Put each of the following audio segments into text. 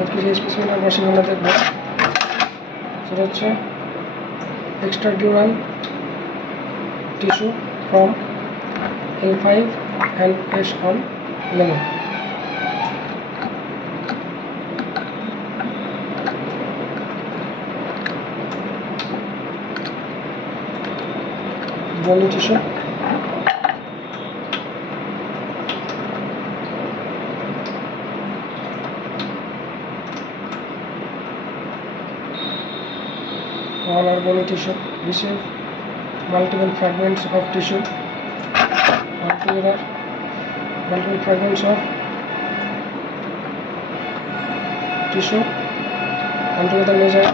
আজকে যে স্পেসিমেন আমরা সেগুলো দেখবো সেটা হচ্ছে extradural tissue from L5 and S on lemon. Bony tissue, all are bony tissue receive multiple fragments of tissue altogether, multiple fragments of tissue altogether measure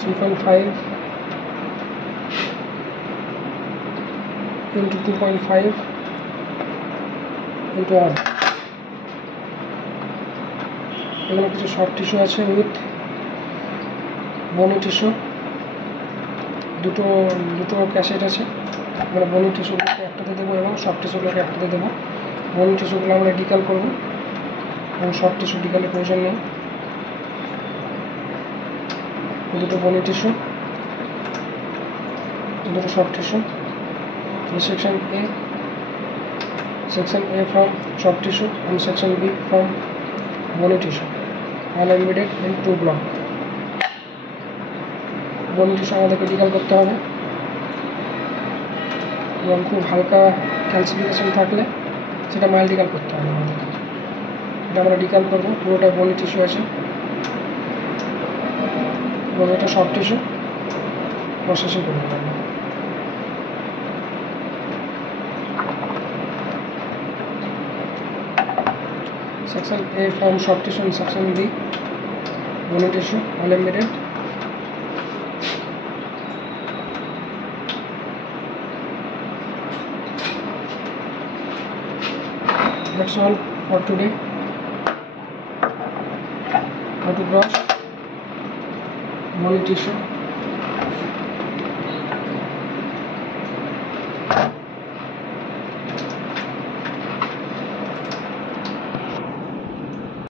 3.5 into 2.5 into 1. এখানে কিছু সফট টিস্যু আছে উইথ বনি টিস্যু, দুটো ক্যাসেট আছে। আমরা বনি টিস্যুগুলোকে একটাতে দেবো এবং সফট টিস্যুগুলোকে একটাতে দেবো। বনি টিস্যুগুলো আমরা ডিকাল করব এবং সফট টিস্যু ডিকালের প্রয়োজন নেই। দুটো বনি টিস্যু, দুটো soft tissue. Section A from soft tissue and section B from bony tissue, all embedded in 2 blocks. bony tissue আমাদেরকে ডিকাল করতে হবে এবং খুব হালকা ক্যালসিফিকেশন থাকলে সেটা মাইল্ড ডিকাল করতে হবে আমাদেরকে। এটা আমরা ডিকাল করবো, পুরোটা বনি টিস্যু আছে এবং এটা সফট টিস্যু প্রসেসিং করবো আমরা। Section A from soft tissue and section B bony tissue, all embedded. That's all for today. How to brush bony tissue.